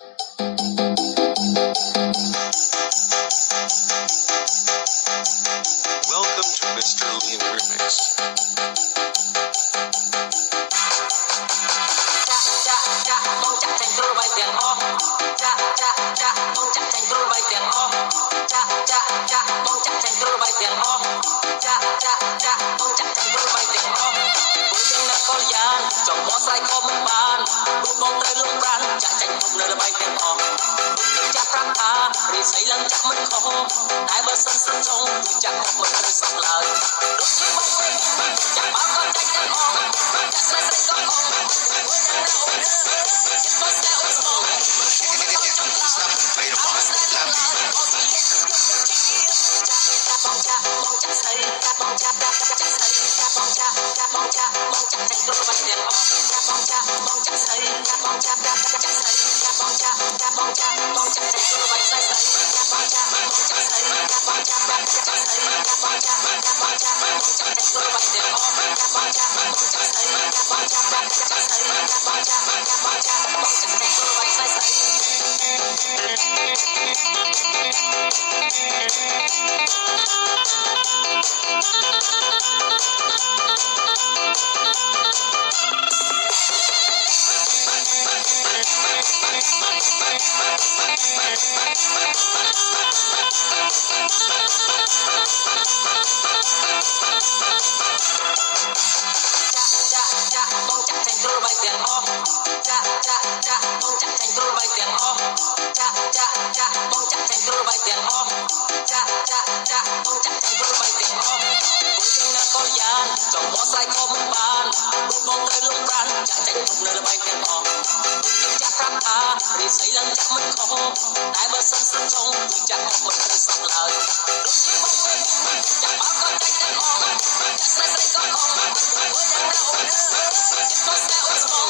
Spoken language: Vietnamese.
Welcome to Mr. Lean Remix. Trong bó sai có một bàn bước bóng tới lúc ran chạy tranh thục nơi bay tiền họ chắc răng tha đi xây lần chắc mình khó tại bờ sân sân trong chắc không mình được sắp lời đôi khi bóng quên chắc bao con tranh chân họ chắc sai sai có họ quên đang nào nữa chắc có sẽ ổn sầu trong bó sai có một bàn bước bóng tới lúc ran chạy tranh thục nơi bay tiền họ chắc răng tha đi xây lần chắc mình khó tại bờ sân sân trong chắc không mình được sắp lời đôi khi bóng quên chắc bao con tranh chân họ chắc sai sai có họ quên đang nào nữa chắc có sẽ ổn sầu